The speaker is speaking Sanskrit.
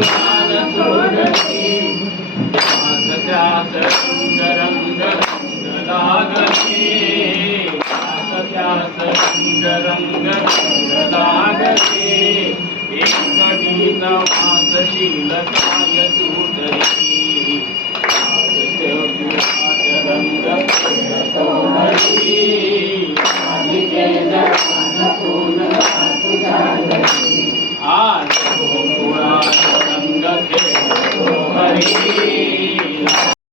गसिन्दरङ्गलादशी सान्दरं गादशे एकीनादशीलतायति